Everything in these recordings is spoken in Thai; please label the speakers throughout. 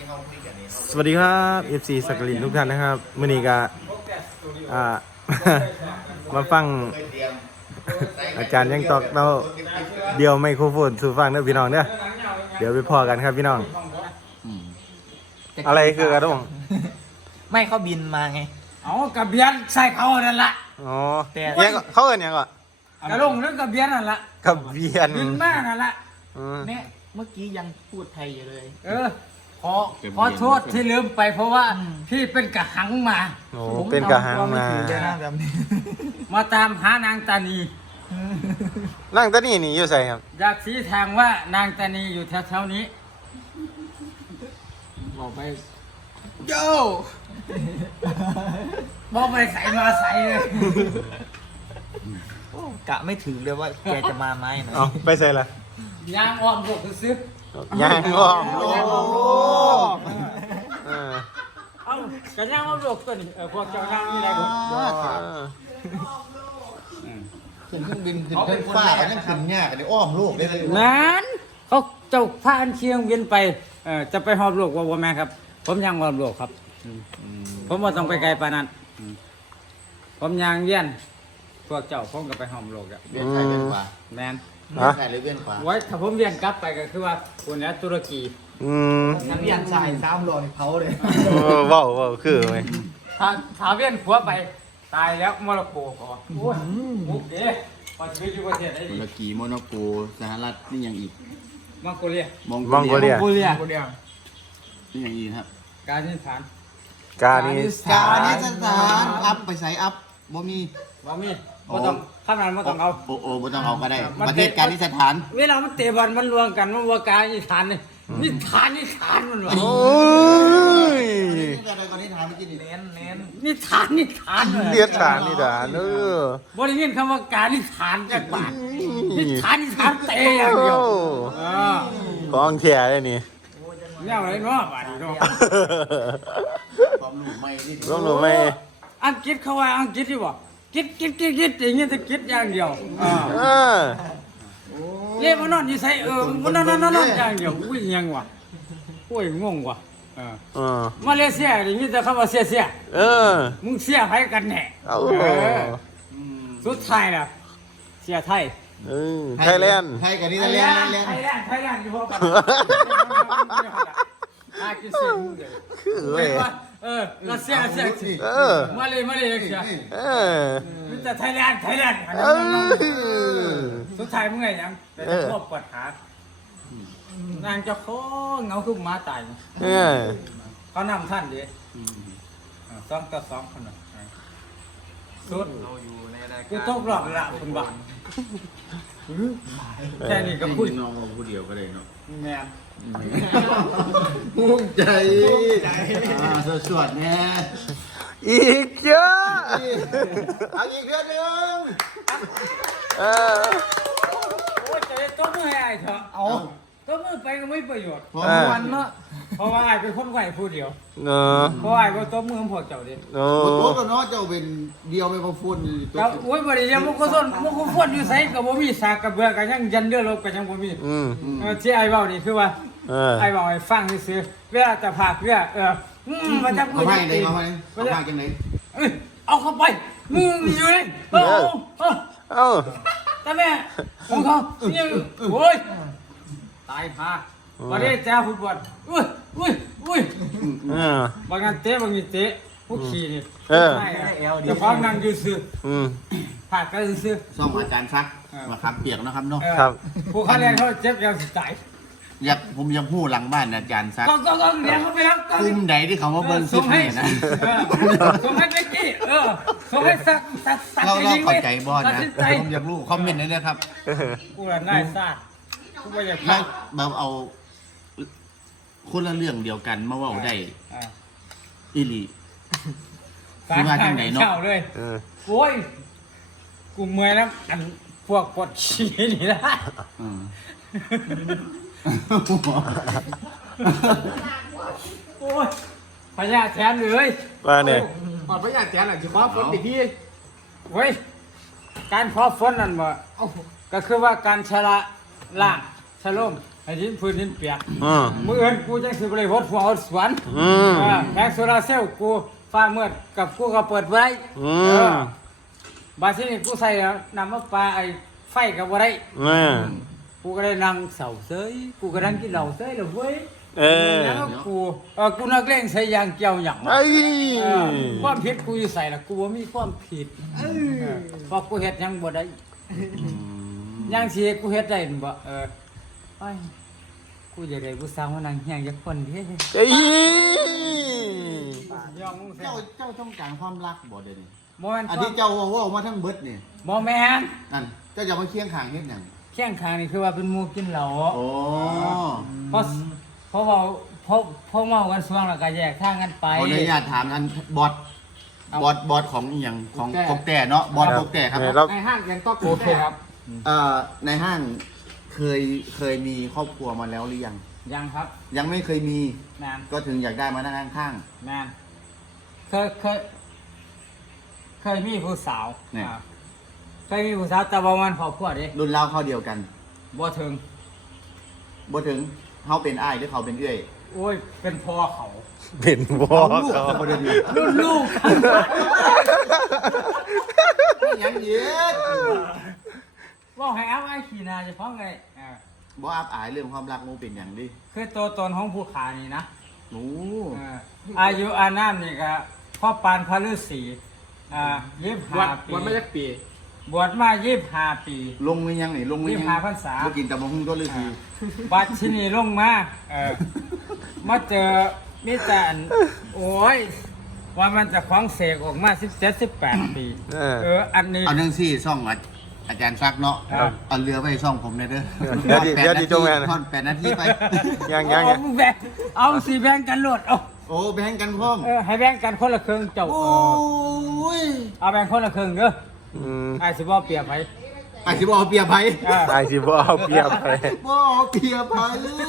Speaker 1: สวัสดีครับ FC สักกลินทุกท่านนะครับมื้อนี้ก็มาฟังอาจารย์ยังตอกเราเดียวไมโครโฟนสู่ฟังเด้อพี่น้องเด้อเดี๋ยวไปพอกันครับพี่น้องอะไรคือกระด้ง
Speaker 2: ไม่เขาบินมาไง
Speaker 3: เอากระเบียนใส่เขานั่นละ
Speaker 1: อ๋อยังเขาเอิ้นหยังก่อน
Speaker 3: กระลงเรื่องกระเบียนนั่นละ
Speaker 1: กับเบียน
Speaker 3: บินมากนั่นละ
Speaker 2: เนี่ยเมื่อกี้ยังพูดไทยอยู่เลย
Speaker 3: ขอโทษที่ลืมไปเพราะว่าพี่เป็นกระหังมา
Speaker 1: โอ้เป็นกระหังมา
Speaker 2: เจอหน้าแบบนี้
Speaker 3: มาตามหานางตานี
Speaker 1: นั่งตะนี่นี่อยู่ใส่ครับ
Speaker 3: อยากชี้ทางว่านางตานีอยู่แถวๆนี้บอกไปโย่บอกไปใส่มาใส่เลย
Speaker 2: กะไม่ถึงเลยว่าแกจะมาไหมนะ
Speaker 1: เอาไปใส่ละ
Speaker 3: ยางอ้อมบกซื้อย
Speaker 1: างอ้อมโอ้
Speaker 3: เอ้ากันยางอ้อมบกตัวนี้พวกเจ้านางนี่อะไรผม
Speaker 4: ขึ้นเครื่องบินขึ้นเครื่องฟ้ากันนั่งขึ้นเนี่ยกันได้อ้อมโลกได้เลย
Speaker 3: นั้นเขาเจ้าพาอันเชียงเวียนไปจะไปหอบโลกว่าแม่ครับ ผมยังหอบโลกครับผมว่าต้องไปไกลปานนั้นผมยังเวียนพวกเจ้าผมก็ไปหอบโลกอ่ะ
Speaker 4: เวียนซ้ายเวียนขวา
Speaker 3: แมน
Speaker 4: เวียนซ้ายหรือเวียนขวา
Speaker 3: ไว้ถ้าผมเวียนกลับไปก็คือว่าคุณแล้วตุรกี
Speaker 2: นักเรียนชาย3 โลนี่เผาเลย
Speaker 1: ว้าวคือไหม
Speaker 3: ถ้าเวียนขวาไปตายแล้วมรโกก่อนโอ้ยมุกเด้พอชีวิตอยู่ประเทศไหน
Speaker 4: ตุ
Speaker 3: ดี
Speaker 4: รกีโมนาโกสหรัฐนี่ยังอีก
Speaker 3: มองโกเลีย
Speaker 4: มอง
Speaker 1: มองโกเลีย
Speaker 3: โกเลีย
Speaker 4: นี่ยังอีกครับ
Speaker 3: การนิสาน
Speaker 1: กานิส
Speaker 4: กานิสถานอัพไปใส่อัพบ่มี
Speaker 3: ว่ามีบ่ต้องข้ามนั้นบ่ต้องเอา
Speaker 4: โอ้บ่ต้องเอาก็ได้ ประเทศกานิสถาน
Speaker 3: เวลามันเตะบอลมันรวมกันมันวัวกายนิทานนี่นิทานมันวะ
Speaker 1: โอ้ย
Speaker 4: นี่อะไรก่อนนี่ถามเมื่อกี้นี่
Speaker 2: เน้น
Speaker 3: นิทาน
Speaker 1: เลียดฐานนี่ด่า
Speaker 3: บริเวณคำว่าการนิทานจากบาทนิทานเตะอย่างเดียว
Speaker 1: ของแท้เลยนี่
Speaker 3: เนี่ยอะไรเนาะบาทนี่เนาะ
Speaker 4: ความรู้ใหม่นี่
Speaker 1: ร่วมรู้ไหม
Speaker 3: อังกฤษเขาว่าอังกฤษที่บอกคิดอย่างเงี้ยจะคิดอย่างเดียว
Speaker 1: เออ
Speaker 3: เล่มันนอนอยู่ใส่มันนอนอย่างเดียวอุ้ยยังวะอุ้ยงงวะ
Speaker 1: เออ
Speaker 3: มาเลเซียอย่างนี้แต่คำว่าเสีย
Speaker 1: เออ
Speaker 3: มึงเสียไปกันแน่
Speaker 1: เอา
Speaker 3: สุดท้ายน่ะเสียไทย
Speaker 1: ไทยแลนด์
Speaker 4: ไทยกับนี่ไทยแลนด์
Speaker 3: ไทยแลนด์อยู่พอกันอากินเสียงเลย
Speaker 1: คือเว้ย
Speaker 3: รัสเซีย
Speaker 1: เออ
Speaker 3: มาเลยเสีย
Speaker 1: เออ
Speaker 3: มันจะไทยแลนด์
Speaker 1: เออ
Speaker 3: สุดท้ายมึงไงยังแต่จะพบปัญหานางจะโค้งเงาขึ้นมาตาย
Speaker 1: เออ
Speaker 3: เขานำท่านดิ2-2คนน่ะสุดกูตกรอบละคุณบังแค่นี้ก็พูด
Speaker 4: น้องผู้เดียวก็ได้เนาะ
Speaker 3: แม่น
Speaker 4: ภูมิใจสวดๆเนี่ย
Speaker 1: อีกเยอะ
Speaker 4: เอาอีกเรื่องนึง
Speaker 1: เออ
Speaker 3: โอ้ยจะต้มมือให้ไอ้เถอะเอาต้มมือไปก็ไม่ประโยชน์
Speaker 4: พอวันเนาะ
Speaker 3: เพราะว่าไอ้เป็นคนไหวผู้เดียว
Speaker 1: เนอะ
Speaker 3: เพราะไอ้ก็ต้มมือของพวกเจ้าดิ
Speaker 1: โอ้
Speaker 4: โอ้โหก็เนาะเจ้าเป็นเดียวไม่พอฟุ้นตัว
Speaker 3: แล้วโอ้ยบริเวณมุกคนมุกคนอยู่ไสกับบ่มีสากกระเบือกันยังยันเดือดลบกันยังบ่มี ที่ไอ้เว้านี่คือว่า ไอ้เว้าให้ฟังซื่อเวลาจะพากเรือมันจะพู
Speaker 4: เขา
Speaker 3: ด
Speaker 4: ให้เลยเขาให้เขาให้กันไหน
Speaker 3: เอาเข้าไปมึงอยู่เลยเออ แต่แม่ของเขาเนี่ยโอ้ยตายฮะวันนี้แจ้ฟุตบอลอุ้ย
Speaker 1: เออบ
Speaker 3: างงานเตะบางทีเตะผู้ขี่นี่
Speaker 2: ไม่ได้เอลดี
Speaker 3: จะพร้อมนั่งอยู่ซื้อ
Speaker 1: อืม
Speaker 3: ผ่านกันซื้อ
Speaker 4: ซ่อมอาจารย์ซักมาครับเปียกนะครับเนาะ
Speaker 1: ครับ
Speaker 3: ผู้เขาเรียนเขาเจ็บแล้วสิตาย
Speaker 4: ผมยังพูดหลังบ้านอาจารย์ซัก
Speaker 3: ก็เรียนเขาไปแล้วก็
Speaker 4: กลุ่มไหนที่เขามาเบิ้งซิ
Speaker 3: ส่
Speaker 4: ป
Speaker 3: งให้
Speaker 4: เนี่ยนะ
Speaker 3: ส่งให้เบกกี้ส่งให้สัก
Speaker 4: เราเข้าใจบอล
Speaker 3: ตัด
Speaker 4: นะ
Speaker 3: สินใจ
Speaker 4: ผมอยากรู้คอมเมนต์ได้เลยครับ
Speaker 3: กูละง่ายซาดกูไม่อยาก
Speaker 4: แล้วเราเอาคนละเรื่องเดียวกันมาเว่าได้อีหลี
Speaker 3: การขายเช่าเลย
Speaker 1: เออ
Speaker 3: โอ้ยกูเมื่อยแล้วอันพวกปวดขี้นี่นะ
Speaker 4: อืม
Speaker 3: โอ้ยพญาแทนเลย
Speaker 1: ว่าเนี่ย
Speaker 3: ปอดพญาแทนอ่ะจะพอฝนอีกทีเว้ยการพอฝนนั่นบ่ก็คือว่าการชะละล้างชะล่มไอ้ดินพื้นดินเปียก
Speaker 1: ม
Speaker 3: มื้ออื่นกูจังสิบ่ได้หดหัวหดสวน แผงโซลาร์เซลล์กูฟ้ามืดกับกูก็เปิดไว้บาดทีนี้กูใส่น้ำมะปลาไอ้ไฟก็บ่ได้กูก็ได้นั่งเสาเสยกูก็นั่งกินเหล้าเสยแล้วเว้ยแล้วกูนักเลงใส่ยางเกี่ยวหยัง
Speaker 1: ไอ้
Speaker 3: ความผิดกูอยู่ใส่ละกูบ่มีความผิดเพราะกูเฮ็ดหยังบ่ได้ยังสิกูเฮ็ดได้บ่ไอ้กูจะได้ผู้สาวมานั่งเฮียงจักคนเด้
Speaker 1: ไอ้
Speaker 3: ย่องมึงใส่
Speaker 4: เจ้าต้องการความรักบ่เดี๋ยวนี้
Speaker 3: บ่แม่น
Speaker 4: อันที่เจ้าว่ามาทั้งเบิดนี่
Speaker 3: บ่แม่น
Speaker 4: นั่นเจ้าจะมาเคียงข้างเฮ็ดหยัง
Speaker 3: เคียงข้างนี่คือว่าเป็นหมู่กินเหล้า
Speaker 4: โอ้
Speaker 3: เพราะเมากันช่วงแล้วก็แยกทางกันไป
Speaker 4: ขออนุญาตถามอันบอสของอีหยังของกกแต่เนาะบอสกกแต่ครับ
Speaker 3: ในห้างยังก็โอเคครับ
Speaker 4: ในห้างเคยมีครอบครัวมาแล้วหรือยัง
Speaker 3: ยังครับ
Speaker 4: ยังไม่เคยมี
Speaker 3: นาน
Speaker 4: ก็ถึงอยากได้มานั่งข้าง
Speaker 3: นานเคยมีผู้สาว
Speaker 4: เนี่ย
Speaker 3: เคยมีผู้สาวแต่ว่ามันครอบครัวเด้
Speaker 4: รุ่นเล่าเข้าเดียวกัน
Speaker 3: บ่ถึง
Speaker 4: บ่ถึงเขาเป็นอ้ายหรือเขาเป็นเอื้อย
Speaker 3: โอ้ยเป็นพ่อเขา
Speaker 1: เป็นบ่
Speaker 4: เอาลูก
Speaker 1: เขา
Speaker 4: เขาบ่ได้ดี
Speaker 3: รุ่นลูกกัน
Speaker 4: ยังเย็ด
Speaker 3: ว่าให้เอาไอ้ขี้นาจะพ้องไง
Speaker 4: บ่อับอายเรื่องความรักมูเป็นอย่างดิ
Speaker 3: คือตัวตนของผู้ขานี่นะ
Speaker 4: โอ้
Speaker 3: อายุอานามนี่ก็พ่อปานพระฤาษี25 ปี
Speaker 2: วันไม่ได้ปี
Speaker 3: บวชมา25 ปี
Speaker 4: ลงไม่ยังนี่ลงไม่ยัง
Speaker 3: 25พรรษา
Speaker 4: บ่กินแต่บ่หุ้งก็เลยที
Speaker 3: บัดที่นี่ลงมามาเจอมิจารโอ้ยว่ามันจะคล้องเสกออกมา17-18 ปีอันนี้
Speaker 4: เอาจังซี่ซ่องอาจารย์ซักเนาะ
Speaker 3: ครับ
Speaker 4: เอาเรือไปซ่องผมเลยเด้อ
Speaker 1: เดี๋ยวดิจงแม่น
Speaker 4: ทอน8นาทีไป
Speaker 1: ยัง
Speaker 3: เอามึงแบ่งเอาสิแบ่งกันโลดเอา
Speaker 4: โอ้แบ่งกันพร้อม
Speaker 3: ให้แบ่งกันคนละครึ่งเจ้า
Speaker 4: โอ้ย
Speaker 3: เอาแบ่งคนละครึ่งเด้อไอ้สิบ่เปรียบไป
Speaker 4: อาจสิบ่เอาเปรียบไผ
Speaker 1: ตายสิบ่เอาเปรียบไป
Speaker 4: บ่เอาเปรียบไผ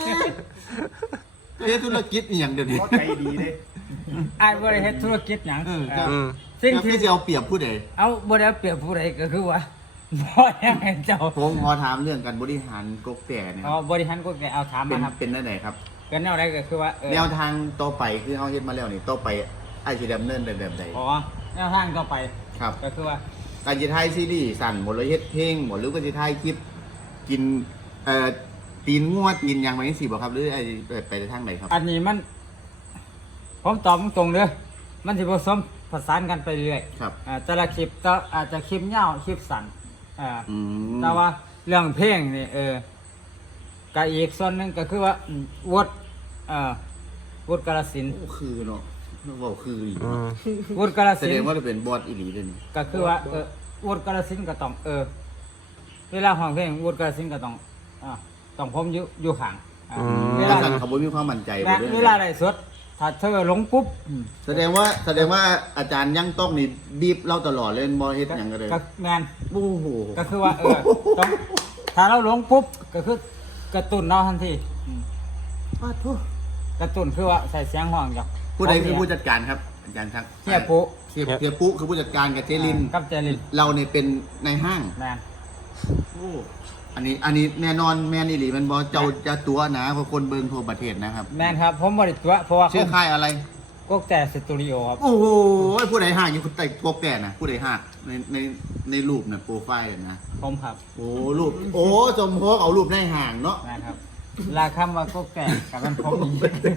Speaker 4: เฮ็ดธุรกิจอีหยังเดี๋ยวนี้
Speaker 2: ใจดีเลย
Speaker 3: ไอ้บ่ได้เฮ็ดธุรกิจหยัง
Speaker 4: สิ่
Speaker 3: สิ่ง
Speaker 4: ที่
Speaker 3: ที่
Speaker 4: จะเอาเปรียบผู้ใด
Speaker 3: เอาบ่ได้เปรียบผู้ใดก็คือว่าบ่ยังให้เจ้า
Speaker 4: ผมขอถามเรื่องการบริหารกกแต่เนี่ย
Speaker 3: อ๋อบริหารก็แกเอาถาม
Speaker 4: เป็
Speaker 3: มาน ครับ
Speaker 4: เป็นได้ไหนครับ
Speaker 3: ก็แนวใดก็คือว่า
Speaker 4: แนวทางต่อไปคือเอาเฮ็ดมาแล้วนี่ต่อไปไอ้สิดำเนินแบบใด
Speaker 3: อ๋อแนวทางต่อไป
Speaker 4: ครับ
Speaker 3: ก็คือว่า
Speaker 4: การสิถ่ายซีรีส์สั่นหมดเลยเฮ็ดเพลงหมดหรือก็สิถ่ายคลิปกินตีนงัวตีนหยังไว้จังซี่บ่ครับหรือไอ้ไปในทางไหนครับ
Speaker 3: อันนี้มันผมตอบตรงๆเด้อมันสิผสมผสานกันไปเรื่อย
Speaker 4: ครับ
Speaker 3: แต่ละคลิปก็อาจจะคลิปยาวคลิปสั้น
Speaker 4: อืม
Speaker 3: แต่ว่าเรื่องเพลงนี่ก็อีกส่วนหนึงก็คือว่าวุฒิวุฒิกาฬสินธุ์
Speaker 4: โอ้คือเนาะเว้าคืออีก
Speaker 3: วุฒิกาฬ
Speaker 4: แส
Speaker 3: สิน
Speaker 4: ดง
Speaker 3: ธุ์
Speaker 4: ว่าจะเป็นบอสอีหลีเด้อนี่
Speaker 3: ก็คือว่าวุฒิกาฬสินธุ์ก็ต้องเวลาฟังเพลงวุฒิกาฬสินธุ์ก็ต้องผมอยู่ข้างเว
Speaker 4: แล้
Speaker 3: ลาว
Speaker 4: สั่นเขาบ่มีความมั่นใจบ่
Speaker 3: และ
Speaker 4: เด้อ
Speaker 3: เวลาได้สดถ้าเธอหลงปุ๊บ
Speaker 4: แสดงว่าอาจารย์ยังต้องนี่บีบเราตลอดเลยบ่เฮ็ดหยังก็เลย
Speaker 3: ก็แมน
Speaker 4: โอ้โห
Speaker 3: ก็คือว่าต้องถ้าเราหลงปุ๊บก็คือกระตุ้นเราทันที
Speaker 4: ปาทุ
Speaker 3: กระตุ้นคือว่าใส่เสียงห้องอย่าง
Speaker 4: ผู้ใดคือผู้จัดการครับอาจารย์ครับ
Speaker 3: เฮียปุ๊
Speaker 4: เฮียปุ๊คือผู้จัดการกับเจลิน
Speaker 3: กับเจลิน
Speaker 4: เราเนี่ยเป็นในห้าง
Speaker 3: แมน
Speaker 4: โอ้อันนี้แน่นอนแมนอีหลีมันบอเจ้าจะตัวนะเพราะคนเบิงทั่วประเทศนะครับ
Speaker 3: แมนครับผมบริตัวเพราะว่า
Speaker 4: ชื่อค่ายอะไร
Speaker 3: ก็แต่สตูดิโอครับ
Speaker 4: โอ้โหผู้ใดห้างอยู่คนใต้โกกแต่นะผู้ใดห้างในรูปน่ะโปรไฟล์นะ
Speaker 3: ผมครับ
Speaker 4: โอ้รูปโอ้สมพกเอารูปในห่างเนาะ
Speaker 3: แมนครับลาคำว่าก็แต่กับมันผมอีก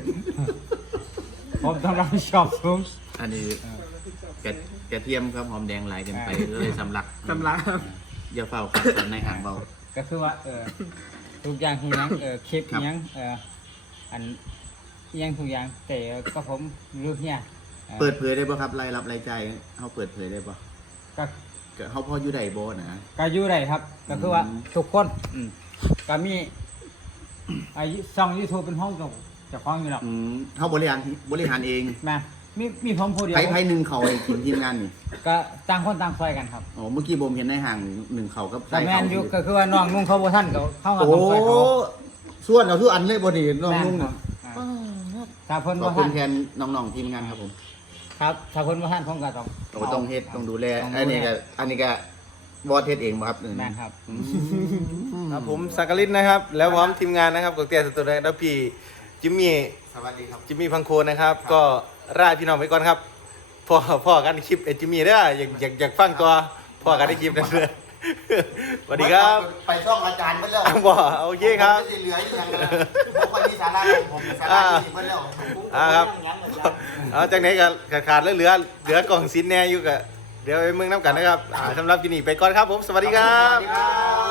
Speaker 3: ผมต้องรับผิดชอบสูง
Speaker 4: อันนี้กระเทียมครับหอมแดงหลายเกันไปเลยสำลัก
Speaker 2: สำลักครับ
Speaker 4: อย่าเฝ้าครับในห่างเบา
Speaker 3: ก็คือว่าทุกอย่างที่ยังคลิป
Speaker 4: ครับ
Speaker 3: ยังอันยังทุกอย่างแต่ก็ผมรู้เนี่ย
Speaker 4: เปิดเผยได้ป่ะครับรายรับรายจ่ายเขาเปิดเผยได้ป่ะ
Speaker 3: ก็
Speaker 4: เขาพออยู่ใดบ่นะ
Speaker 3: ก็อยู่ได้ครับ ก็คือว่าทุกคนก็มีไอ้ช่อง YouTube เป็นห้องเจ้าของอยู่หรอก
Speaker 4: เขาบริหารเอง
Speaker 3: แม่มีผมผู้เดียว
Speaker 4: ไพ่หนึ่งเขาไอ้ทีมงานนี่
Speaker 3: ก็ต่างคนต่างซอยกันครับ
Speaker 4: อ๋อเมื่อกี้ผมเห็นในห่างหนึ่งเขากับ
Speaker 3: แต่แม่
Speaker 4: เขา
Speaker 3: นอยู่ก็คือว่าน้องนุ่งเขาบ่ทันก็เข้ามา
Speaker 4: โอ้
Speaker 3: ต้องซอยเขา
Speaker 4: ส่วนเราทุกอันเลยบ่ดีน้อง
Speaker 3: แม่น
Speaker 4: นุ่ง
Speaker 3: ครับถ้าเพิ่น
Speaker 4: ขอ
Speaker 3: บ่
Speaker 4: บคุ
Speaker 3: ทั
Speaker 4: ณ
Speaker 3: น
Speaker 4: แทนน้องๆทีมงานครับผม
Speaker 3: ครับถ้าเพิ่นบ่ทันผมก็ต้อง
Speaker 4: ต้องเฮ็ดต้องดูแล
Speaker 3: ต้องดูแล
Speaker 4: อันนี้ก็บอสเทศเองบ่ครับ
Speaker 3: แม่นครับ
Speaker 1: ครับผมสักกลิตนะครับ แล้วพร้อมทีมงานนะครับกบเตียสตูดิโอแล้วพี่จิมมี่
Speaker 4: สวัสดีครับ
Speaker 1: จิมมี่พังโคนนะครับ ก็ร่าพี่น้องไปก่อนครับพ่อกันคลิปจิมมี่เด้ออยากฟังตัวพ่อกันได้คลิปนั่นเลยสวัสดีครับ
Speaker 4: ไปซ่องอาจารย์เพิ่นแล้ว
Speaker 1: บ่โอเคครับ
Speaker 4: ผมจะเหลืออีกอย่างนะผมไปที่ศาลาผมศาลาที่เพิ่นแล้ว
Speaker 1: ครับเอาจากไหนก็ขาดแล้วเหลือกล่องสินแน่อยู่กับเดี๋ยวไปเมืองน้ำกันนะครับสำหรับที่นี่ไปก่อนครับผมสวัสดีครับ
Speaker 4: สวัสดีครับ